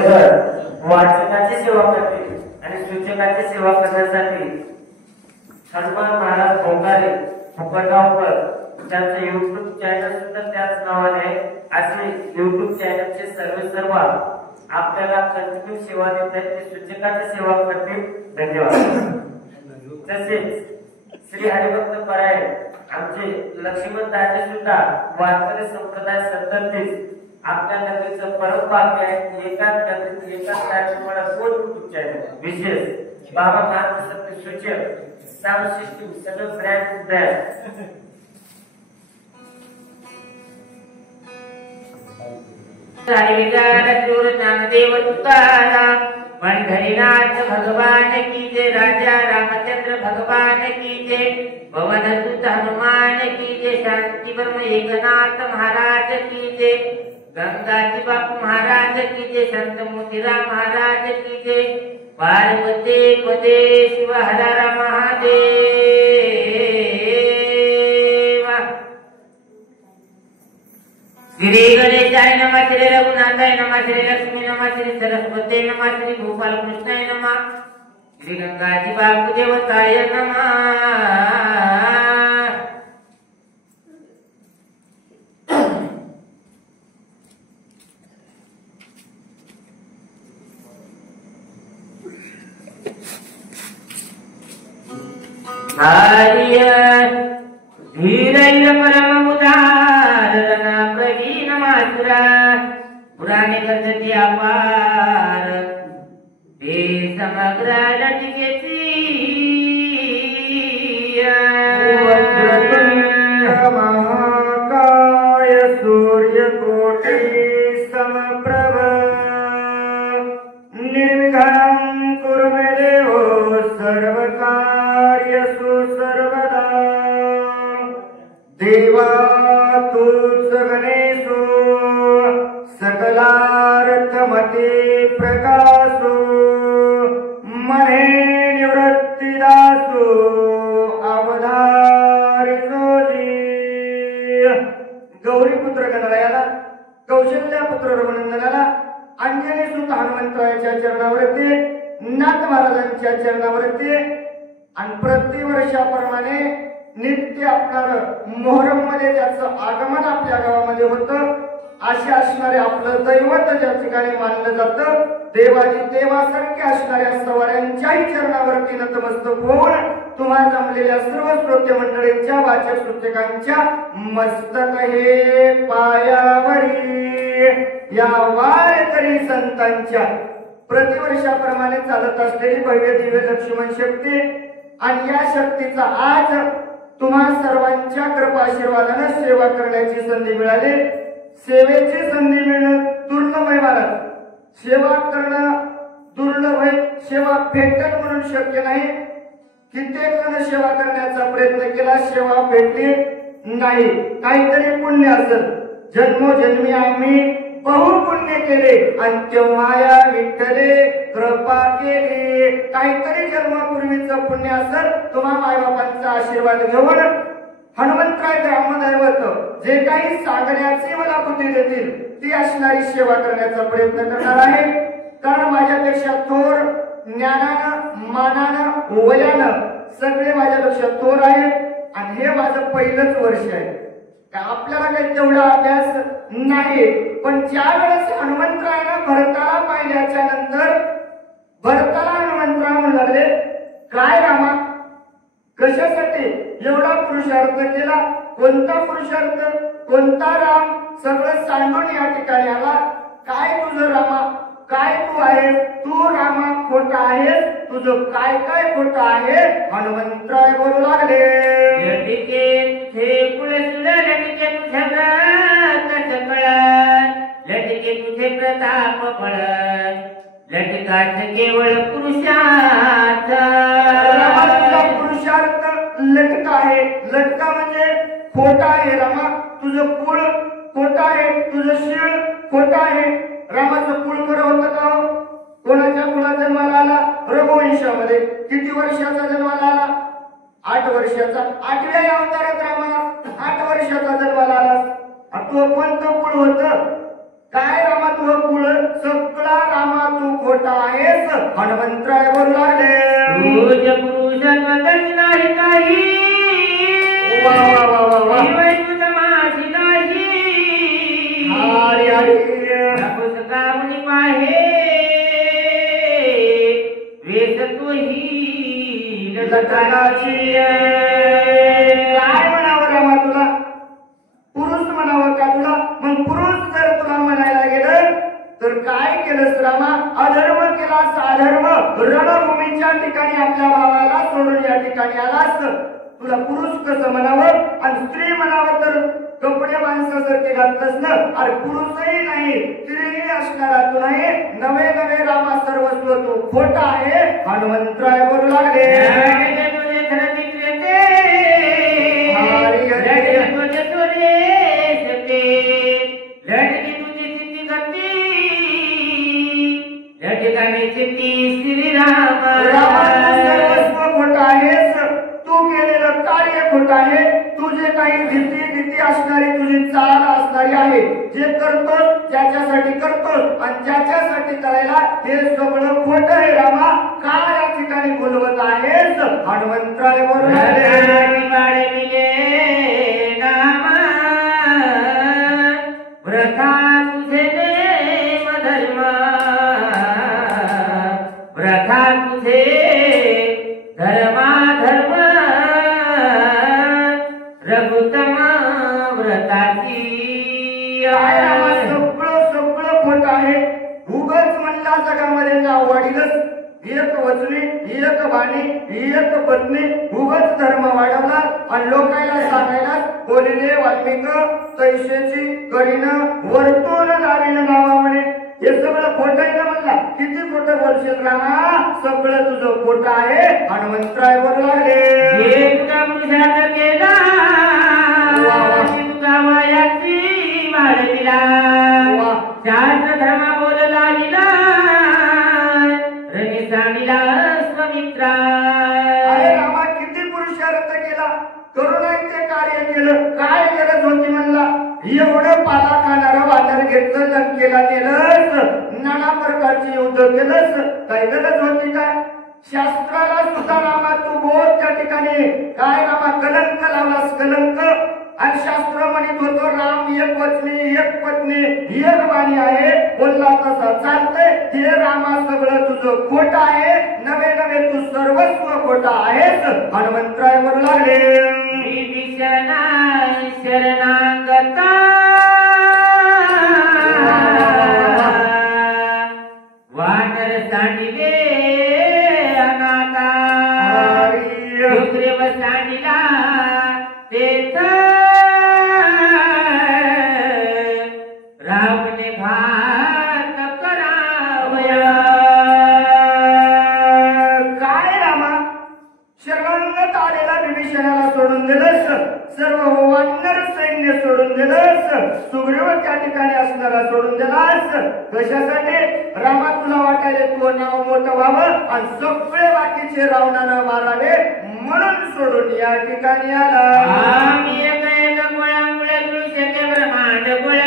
वाचकाची सेवा करतील आणि सूचकाची सेवा करण्यासाठी हनुमान महाराज भोंगारे भोकरगावकर त्यांचं युट्यूब चॅनल सुद्धा त्याच नावाने आहे। असे युट्यूब चॅनलचे सर्व आपल्याला कंटिन्यू सेवा देत आहेत, ते सूचकाची सेवा करतील। धन्यवाद। तसेच श्री हरिभक्त परायण आमचे लक्ष्मण दाते सुद्धा वारकरी संप्रदाय 37 आपल्या नगरीचं परम भाग्य आहे। एकाच कार्यक्रमाला 2 युट्यूब चॅनल विशेष बाबा महाराज सत्य सूचक साउंड सिस्टम सगळं ब्रँड ज्ञानदेव तुकाराम पंढरीनाथ भगवान की जय, राजा रामचंद्र भगवान की जय, पवन सुत हनुमान की जय, शांति ब्रह्म एकनाथ महाराज की जय, गंगाजी बापू महाराज की जय, संत मोतीराम महाराज की जय, पार्वती पदे शिव हर हर महादेव। श्री गणेशाय नमः, श्री रघुनाथाय नमः, श्री लक्ष्मी नमः, श्री सरस्वती नमः, श्री गोपाल कृष्णाय नमः, श्री गंगाजी बापू देवताय नमः। आर्य धीरैर परम उदाहरण प्रवीण मातुरा पुराणे करते अपार ते समग्र लटिकेची महाकाय सूर्यकोटि समप्रभ निर्विघ्नं कुरु मे देवो सर्वकार्येषु सर्वदा। देवा तूच गणेशो सकलार्थमते प्रकाशो मने निवृत्तिदासो अवधारितो जी। गौरीपुत्र गणरायाला, कौशल्यापुत्र रघुनंदनाला, अंजनी सुत हनुमंतरायाच्या चरणावरती, नाथ महाराजांच्या चरणावरती आणि प्रतिवर्षाप्रमाणे नित्य आपणार मोहरम मध्ये त्याचं आगमन आपल्या गावामध्ये होतं। असे असणारे आपलं दैवत ज्या ठिकाणी मानलं जातं, देवाची देवासारखे असणाऱ्या सवाऱ्यांच्याही चरणावरती नतमस्तक होऊन तुम्हा जमलेल्या सर्व श्रोते मंडळींच्या वाचक सूचकांच्या मस्तक हे पायावरी या वारकरी संतांच्या प्रतिवर्षाप्रमाणे चालत असलेली भव्य दिव्य लक्ष्मण शक्ती आणि या शक्तीचा आज तुम्हा सर्वांच्या कृपा आशीर्वादाने सेवा करण्याची संधी मिळाली। सेवेची संधी मिळणं दुर्लभ आहे महाराज, सेवा करणं दुर्लभ आहे, सेवा भेटत म्हणून शक्य नाही। कित्येक जण सेवा करण्याचा प्रयत्न केला, सेवा भेटली नाही। काहीतरी पुण्य असेल, जन्मोजन्मी आम्ही बहु पुण्य केले आणि तेव्हा या विठ्ठले कृपा केली। काहीतरी जन्मापूर्वीचं पुण्य असेल, तुम्हा मायबापांचा आशीर्वाद घेऊन हनुमंतराय ग्रामदैवत जे काही सांगण्याची मला बुद्धी देतील ती असणारी सेवा करण्याचा प्रयत्न करणार आहे। कारण माझ्यापेक्षा थोर ज्ञानानं, मानानं, वयानं सगळे माझ्यापेक्षा थोर आहेत आणि हे माझं पहिलंच वर्ष आहे। आपल्याला काही तेवढा अभ्यास नाही, पण ज्या वेळेस हनुमंतरायानं भरताला पाहिल्याच्या नंतर भरताला हनुमंतराय म्हणू लागले, काय रामा कशासाठी एवढा पुरुषार्थ केला, कोणता पुरुषार्थ, कोणता राम, सगळं सांगून या ठिकाणी आला। काय तुझं रामा, काय तू आहे, तू रामा खोटा आहे, तुझं काय काय खोटं आहे, हनुमंतराय बोलू लागले। लटके तुझे प्रताप पळत, लटकाच केवळ पुरुषार्थ। पुरुषार्थ लटका आहे, लटका म्हणजे खोटा आहे रामा, तुझं कुळ खोटा आहे, तुझं शीळ खोटा आहे। रामाचं कुळ खरं होतं का? कोणाच्या कुळात जन्माला आला? रघुवंशामध्ये। किती वर्षाचा जन्माला आला? 8 वर्षाचा। 8व्या अवतारात रामाला 8 वर्षाचा जन्माला आला। तो कोणतं कुळ होतं? काय रामा तुझं कुळ? सगळा रामा हनुमंतराय बोलू लागले तुझ पुरुषत्वच नाही काही वा वा वा वा वा शिवाय तुझ माझी नाही हरी हरी नकोस गावणी पाहे वेस तुही लटकाची काय म्हणावं रामा तुला पुरुष म्हणावं का तुला मग पुरुष जर तुला म्हणायला गेलं तर काय केलंस रामा अधर्म केलास अधर्म रणभूमीच्या ठिकाणी आपल्या भावाला सोडून या ठिकाणी आलास तुला पुरुष कसं म्हणावं आणि स्त्री म्हणावं तर कपडे माणसासारखे घातलंस ना अरे पुरुषही नाही स्त्रीही असणारा तू नाही नवे नवे रामा सर्वस्व तू खोटा आहे हनुमंतराय बोलू लागले सर्वस्व खोटा आहेस तू केलेलं कार्य खोट आहे तुझे काही भीती असणारी तुझी चाल असणारी आहे जे करतोस ज्याच्यासाठी करतोस आणि ज्याच्यासाठी करायला हे सगळं खोट आहे रामा काय या ठिकाणी बोलवत आहेस हनुमंतराय व्रता तुझे देव धर्म व्रता तुझे धर्मा धर्म रघुतम व्रताची सगळं खोट आहे उगाच म्हणला जगामध्ये नाव वाढीलच एक वचनी एक बाणी एक पत्नी उगाच धर्म वाढवला आणि लोकांना सांगायला बोलिले वाल्मिक तैसेची करीनं वर्तुळ लाविलं नावा म्हणे हे सगळं खोटं आहे ना म्हणला किती खोटं बोलशील रामा सगळं तुझं खोटं आहे हनुमंतराय बोलू लागले तुझ्या पुरुषात केला तुझा मायाची मारतीला शास्त्र धर्म बोल लागला रणी सांगिला स्वमित्रा अरे रामा किती पुरुषार्थ केला करुणाचे कार्य केलं काय गरज होती म्हणला एवढं पाला खाणारं वानर घेतलं लंकेला नेलंस नाना प्रकारची युद्ध केलंस काय गरज होती काय शास्त्राला सुद्धा रामा तू बोल त्या ठिकाणी काय रामा कलंक लावलास कलंक आणि शास्त्र म्हणत होतो राम एक वचनी एक पत्नी एक वाणी आहे बोलला तसा चालतंय हे रामा सगळं तुझं खोट आहे नवे नवे तू सर्वस्व खोट आहेस हनुमंतराय बोलू लागले शरणागता वानर सांडिले अनाथा सुग्रीव सांडिला तेथ रावणे घात करावया काय रामा शरणागत आलेला विभीषणाला सोडून दिलंस सर्व वानर सैन्य सोडून दिलंस सुग्रीव त्या ठिकाणी असणारा सोडून दिलास कशासाठी रामा तुला वाटायले तू नाव मोठं व्हावं आणि सगळे बाकीचे रावणानं मारावे म्हणून सोडून या ठिकाणी आला आम्ही एक गोळ्यामुळे गुरु शके ब्रह्मांड गोळ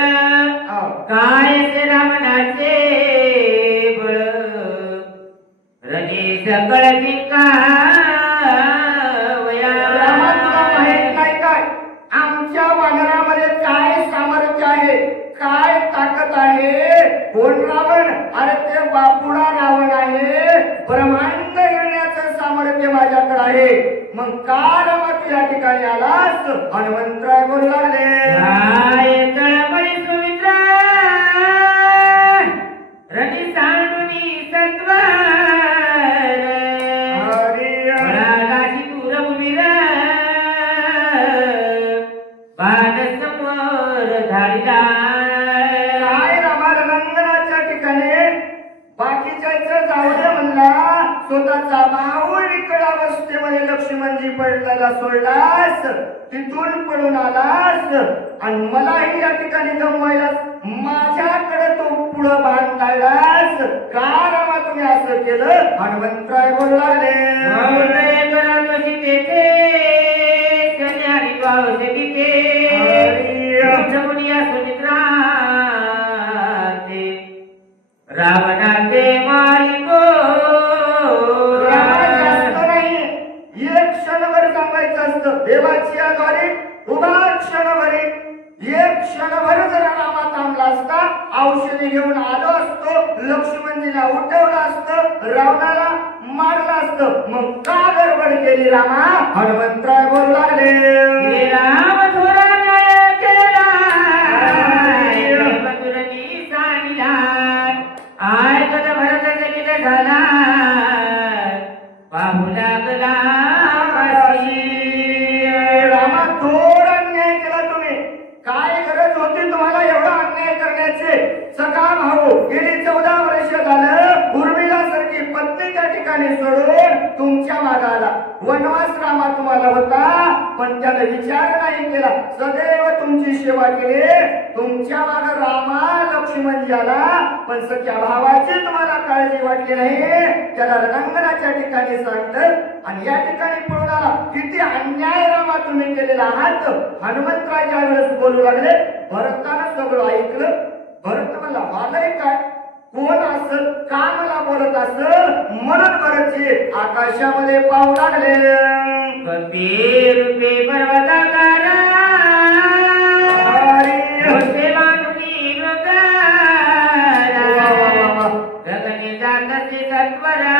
काय ते रामनाचे बळ रणी सकळ का रामा तुला माहित नाही काय आमच्या वानरामध्ये काय सामर्थ्य आहे काय ताकद आहे कोण रावण अरे ते बापुडा रावण आहे ब्रह्मांड घेण्याचं सामर्थ्य माझ्याकडे आहे मग का रामा तू या ठिकाणी आलास हनुमंतराय बोलू लागले तळमळी सुमित्रा रणी सांडुनी सत्वर बळालाची दूर भूमीर बाण समोर धारिला काय रामा रंगनाच्या ठिकाणी बाकीच्या जाऊ दे म्हणला स्वतःचा भाऊ विकट अवस्थेमध्ये लक्ष्मणजी पडलेला सोडलास तिथून पडून आलास आणि मलाही या ठिकाणी गमवायला माझ्याकडे तो पुढं भान काढलास का रामा तुम्ही असं केलं हनुमंतराय बोलू लागले रावणाचे मालिको नसतं. देवाची आद्वारी उभा क्षणभरी एक क्षणभर जर रामा थांबला असता, औषधी घेऊन आलो असतो, लक्ष्मणजीला उठवलं असतं, रावणाला मारलं असतं. मग का गडबड केली रामा? हनुमंतराय बोलू लागले, राम थोरा न्याय केला मथुरनी सांगितला, ऐकत भरत चकित झाला, पाहू लागला रामा थोर अन्याय केला तुम्ही. काय गरज होती तुम्हाला एवढा अन्याय करण्याचे? सखा भाऊ गेली 14 वर्ष झालं उर्मिला सारखी पत्नी त्या ठिकाणी सोडून तुमच्या मागाला. वनवास रामा तुम्हाला होता, पण त्याने विचार नाही केला, सदैव तुमची सेवा केली. तुमच्या माग रामा लक्ष्मण आला, पण सख्या भावाची तुम्हाला काळजी वाटली नाही. त्याला रणांगणाच्या ठिकाणी सांगतं आणि या ठिकाणी पळून आला. किती अन्याय रामा तुम्ही केलेला आहात. हनुमंतराय ज्या वेळेस बोलू लागले, भरतानं सगळं ऐकलं. भरत म्हणला, मलाही काय, कोण असल, का मला बोलत असल? म्हणून भरतजी आकाशामध्ये पाहू लागले, कबीर रूपे पर्वताकार होते मानुनी मृगारा, गगनी जातसे सत्वरा,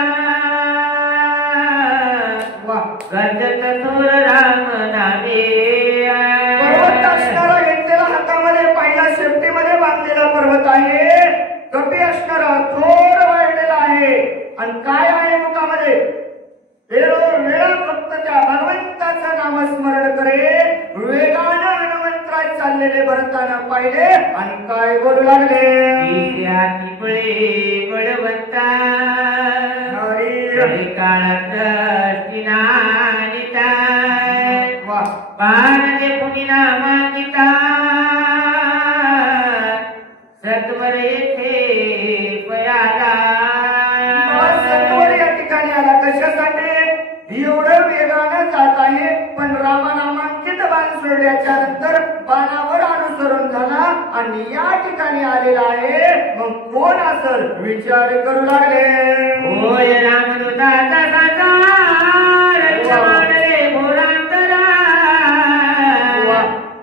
गर्जत थोर राम नामे. पर्वत असणारा घेतलेला हातामध्ये पहिल्या शेपटीमध्ये बांधलेला पर्वत आहे. कपी असणारा थोर वाढलेला आहे. आणि काय आहे मुखामध्ये? वेळा फक्त त्या भगवंताचं नामस्मरण करे. वेगानं हनुमंतराय चाललेले भरताना पाहिले आणि काय बोलू लागले, बळवंता काळात पाहणे पुनिना मागिता, सत्वर येथे पयाला. सत्वर या ठिकाणी आला कशासाठी? एवढं वेगानं जात आहे, पण रामनामांकित बाण सोडल्याच्या नंतर बाणावर अनुसरण झाला आणि या ठिकाणी आलेला आहे. मग कोण असल विचार करू लागले, होय रामदूताचा साकार रे घोरांतरा,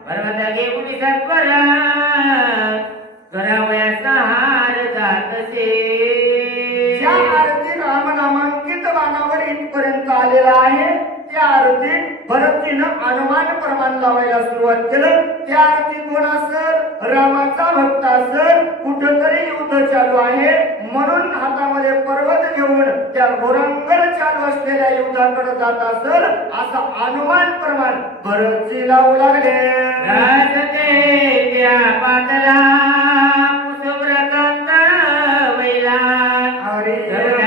पर्वत घेऊन सत्वरा, करावयाचा हार जातसे. ज्या आरती रामनामांकित बाणावर इथपर्यंत आलेला आहे, त्या आरती भरतीनं अनुमान प्रमाण लावायला सुरुवात केलं. त्या आरती कोण असल? रामाचा भक्त असल. कुठंतरी युद्ध चालू आहे, म्हणून हातामध्ये पर्वत घेऊन त्या घोरांगर चालू असलेल्या युद्धाकडे जात असल, असा अनुमान प्रमाण भरतजी लावू लागले. त्या पातला सुव्रतांत वैला,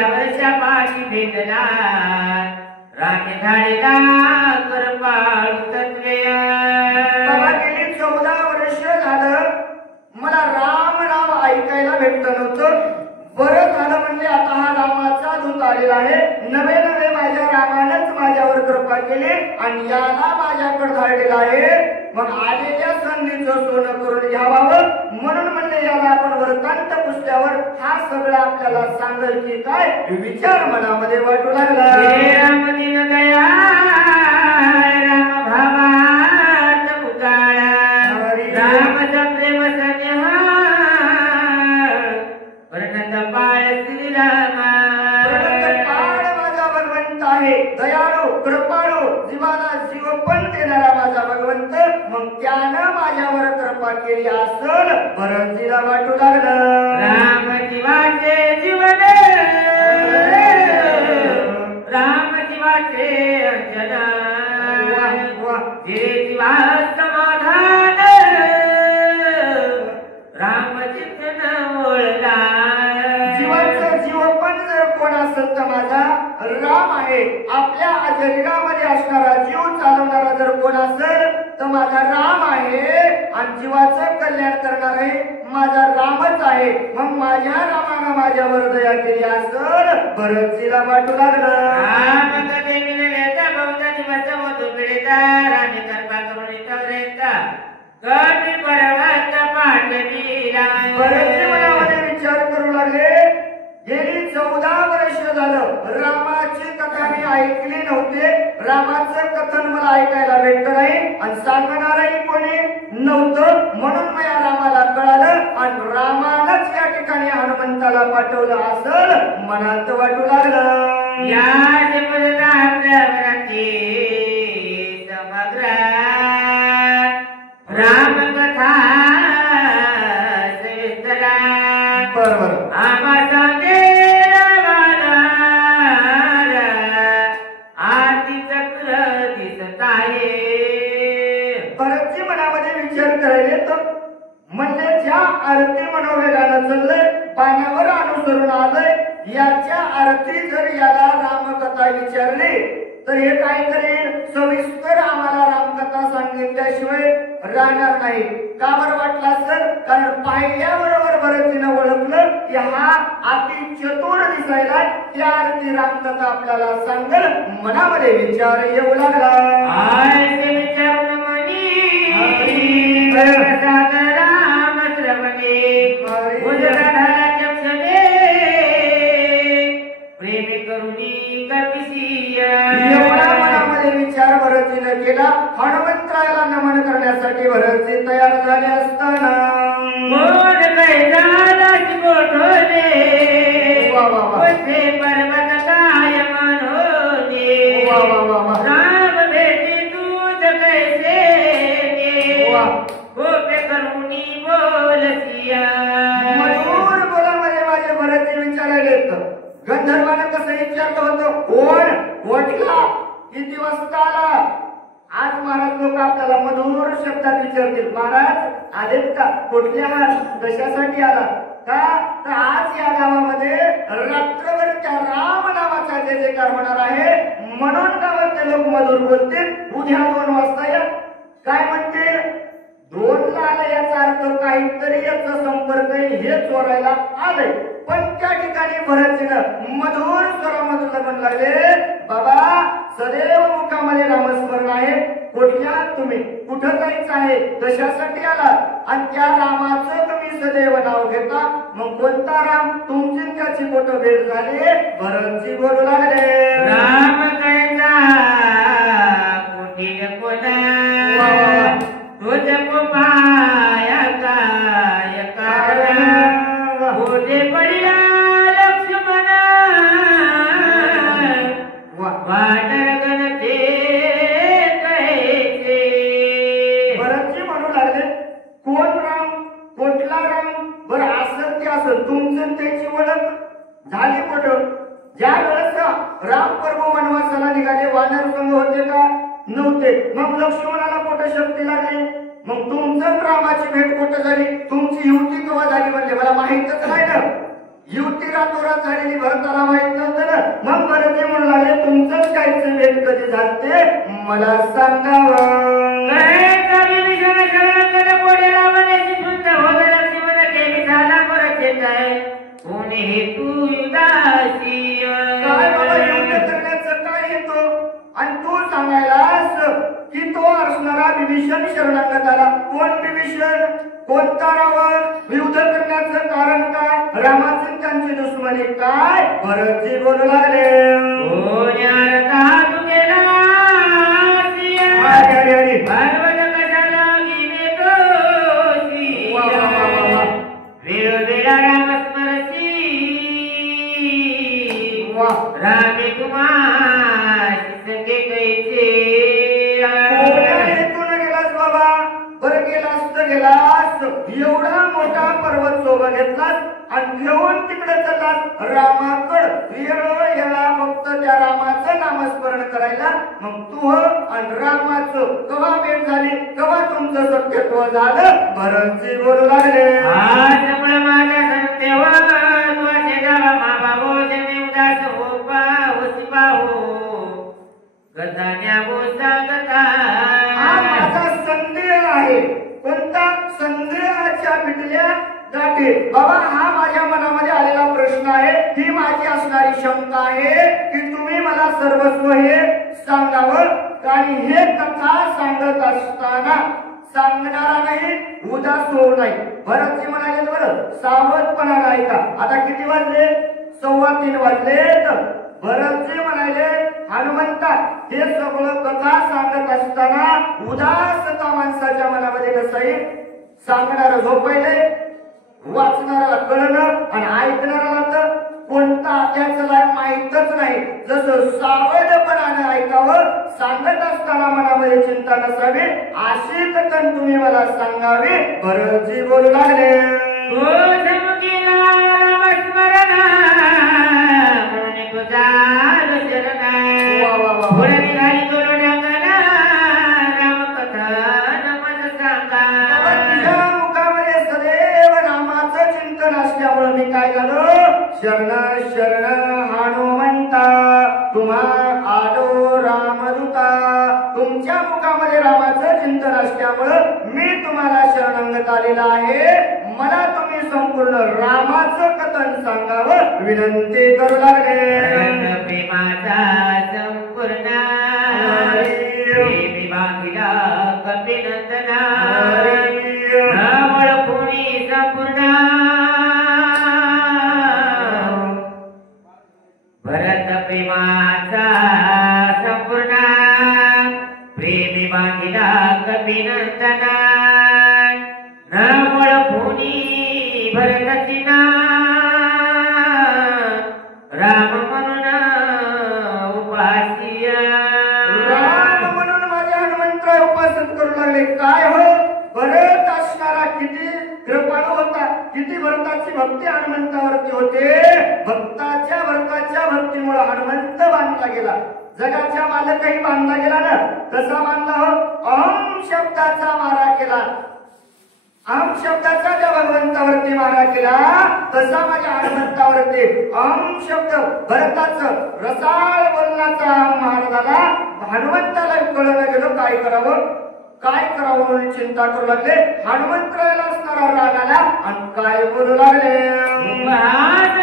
वर्षा पाठी भेटला, राखे धाडीला करपाळू तत्वे. गेली 14 वर्ष झालं मला राम नाम ऐकायला भेटत नव्हतं. बरं झालं म्हणजे आता हा रामाचा दूत आलेला आहे. नवे नवे माझ्या रामानंच माझ्यावर कृपा केली आणि याला माझ्याकडे धाडलेला आहे. मग आलेल्या संधीचं सोनं करून घ्यावं म्हणून म्हणले, याला आपण वृत्तांत पुसल्यावर हा सगळं आपल्याला सांगेल की काय, विचार मनामध्ये वाटू लागला. राम दिन दया राम भावात उकाळा, रामचा प्रेम सन्याह वर्णत पाळ श्रीरामा. पाळ माझा भगवंत आहे, दयाळू कृपाळू, जीवाला जीव पण देणारा माझा भगवंत. मग त्यानं माझ्यावर कृपा केली असल भरतजीला वाटू लागलं, राम जीवाचे जीवन, राम जीवाचे अंजना, जे जीवा समाधान, राम चिंतन ओळला. जीवाचं जीव पण जर कोण असेल तर माझा राम आहे. आपल्या शरीरामध्ये असणारा जीव चालवणारा जर कोण असेल तर माझा राम आहे. आणि जीवाचं कल्याण करणारे माझा रामच आहे. मग माझ्या रामानं माझ्यावर दया केली असेल भरतजीला वाटू लागलं, राम कधी मिळण्याचा बहुधा दिवस होतो पिढीचा, राणी कृपा करून इतवरेचा कमी पर्वत पाठवीला. भरतजी मनामध्ये विचार करू लागले, गेली 14 वर्ष झालं रामाची कथा मी ऐकली नव्हते, रामाचं कथन मला ऐकायला भेटलं नाही आणि सांगणारही कोणी नव्हतं, म्हणून मला रामाला कळालं आणि रामानंच या ठिकाणी हनुमंताला पाठवलं असं मनात वाटू लागलं. या समग्र रामकथा सविस्तरा बरोबर आम्हा सांगे आरती चक्र दिसत आहे. भरतजी मनामध्ये विचार करायले तर म्हणले ज्या आरती मनवले गाणं चाललंय, पाण्यावर अनुसरून आलंय, याच्या आरती जर याला रामकथा विचारली तर हे काय करेल, सविस्तर आम्हाला रामकथा सांगितल्याशिवाय राहणार नाही. का बरं वाटलं असेल, कारण पाहिल्याबरोबर भरतजीनं ओळखलं की हा अति चतुर दिसायला, त्या आरती रामकथा आपल्याला सांगल. मनामध्ये विचार येऊ लागला. विचार मनी राम श्रवणे प्रेमी करुणी एवढा मनामध्ये विचार भरतजीनं केला. हनुमंतरायाला नमन करण्यासाठी भरतजी तयार झाले असताना पर्वत काय मनोने राम भेटी तूच कैसे गोपे करुणी बोलसिया. मधुर बोलामध्ये माझे भरतजी विचारायला येतं. गंधर्वानं कसं विचारलं होतं, कोण कोठला किती वाजता आला. आज महाराज लोक आपल्याला मधुर शब्दात विचारतील, महाराज आलेत का, कुठल्या आहात, कशासाठी आला का. तर आज या गावामध्ये रात्रभर त्या राम नावाचा जे जयकार होणार आहे, म्हणून गावातले लोक मधुर बोलतील. उद्या 2 वाजता या. काय म्हणतील, 2ला आला याचा अर्थ काहीतरी याचा संपर्क हे चोरायला आलंय. पण त्या ठिकाणी भरतजीनं मधुर स्वरामधून म्हणू लागले, बाबा सदैव मुखामध्ये नामस्मरण आहे, कुठल्या तुम्ही कुठं जायचं आहे, कशासाठी आला आणि त्या रामाचं तुम्ही सदैव नाव घेता. मग कोणता राम, तुमची त्याची कुठं भेट झाली. भरतजी बोलू लागले, राम कैसा कुठे कोणा तुझ माया काय कारण होते पडला लक्ष्मण वाटर गणते कैसे. भरतजी म्हणू लागले, कोण राम, कुठला राम. बरं असं ते असं तुमचं त्याची ओळख झाली कुठं. ज्या वेळेस राम प्रभू वनवासाला निघाले, वानर संघ होते का, नव्हते. मग लक्ष्मणाला कुठं शक्ती लागली. मग तुमचं रामाची भेट कुठं झाली, तुमची युती केव्हा झाली म्हणले मला माहितच नाही ना. युती रातोरात झालेली भरताला माहित नव्हतं ना. मग भरतजी म्हणू लागले, तुमचंच काहीच भेट कधी झालते मला सांगावं. काय बाबा युद्ध करण्याचं काय हेतू, आणि तू सांगायलास की तो असणारा विभीषण शरणागत आला. कोण विभीषण, कोणता रावण, युद्ध करण्याचं कारण काय, रामाचे त्यांची दुश्मनी काय. भरतजी बोलू लागले, रामे कुमार सके कैसे. हेतून गेलास बाबा, बरं गेलास तर गेलास, एवढा मोठा पर्वत सोबत घेतलास आणि घेऊन तिकडे चाललास रामाकड. येळा फक्त त्या रामाचं नामस्मरण करायला. मग तू आणि रामाचं कवा भेट झाली, कवा तुमचं सत्यत्व झालं. भरतजी बोलू लागले, आज माझ्या सत्यवा माझा संदेह आहे. कोणता संदेहाच्या मिटल्या गाठी. बाबा हा माझ्या मनामध्ये आलेला प्रश्न आहे, ही माझी असणारी शंका आहे की तुम्ही मला सर्वस्व हे सांगावं. आणि हे कथा सांगत असताना सांगणारा नाही, उदास होऊ नाही. भरतजी म्हणाले बरं सावधपणा नाही का. आता किती वाजले, 3:15 वाजलेत. भरतजी म्हणाले हनुमंता हे सगळं कथा सांगत असताना उदासता माणसाच्या मनामध्ये कसं येईल? सांगणारा झोपायले, वाचणाऱ्याला कळणं आणि ऐकणाऱ्याला तर कोणता त्याचं लाय माहीतच नाही. जसं सावधपणाने ऐकावं, सांगत असताना मनामध्ये चिंता नसावी, अशी कथन तुम्ही मला सांगावी. भरतजी बोलू लागले मी काय झालो? शरण शरण हनुमंता तुम्हा आलो रामदूता. तुमच्या मुखामध्ये रामाचं चिंतन असल्यामुळं मी तुम्हाला शरणागत आलेला आहे. मला तुम्ही संपूर्ण रामाचं कथन सांगावं विनंती करू लागले. प्रेमाचा संपूर्ण बांधिला कपिनंदना ओळखुनी संपूर्ण भरत प्रेमाचा संपूर्ण प्रेमी बांधिला कपिनंदना न ओळखुनी भरतची ना राम म्हणून उपासिया. राम म्हणून माझ्या हनुमंतराय उपासन करू लागले. काय हो, भरत असणारा किती कृपाळू होता, किती भरताची भक्ती हनुमंतावरती होते. भरताच्या भक्तीमुळे हनुमंत बांधला गेला. जगाच्या मालकही बांधला गेला ना. कसा बांधला हो? अहम शब्दाचा मारा केला. अहम शब्दाचा त्या भगवंतावरती मारा केला, तसा माझ्या हनुमंतावरती अहम शब्द भरताचं रसाळ बोलण्याचा महाराजाला हनुमंताला कळलं गेलो. काय करावं म्हणून चिंता करू लागले. हनुमंतरायला असणारा राग आला आणि काय बोलू लागले.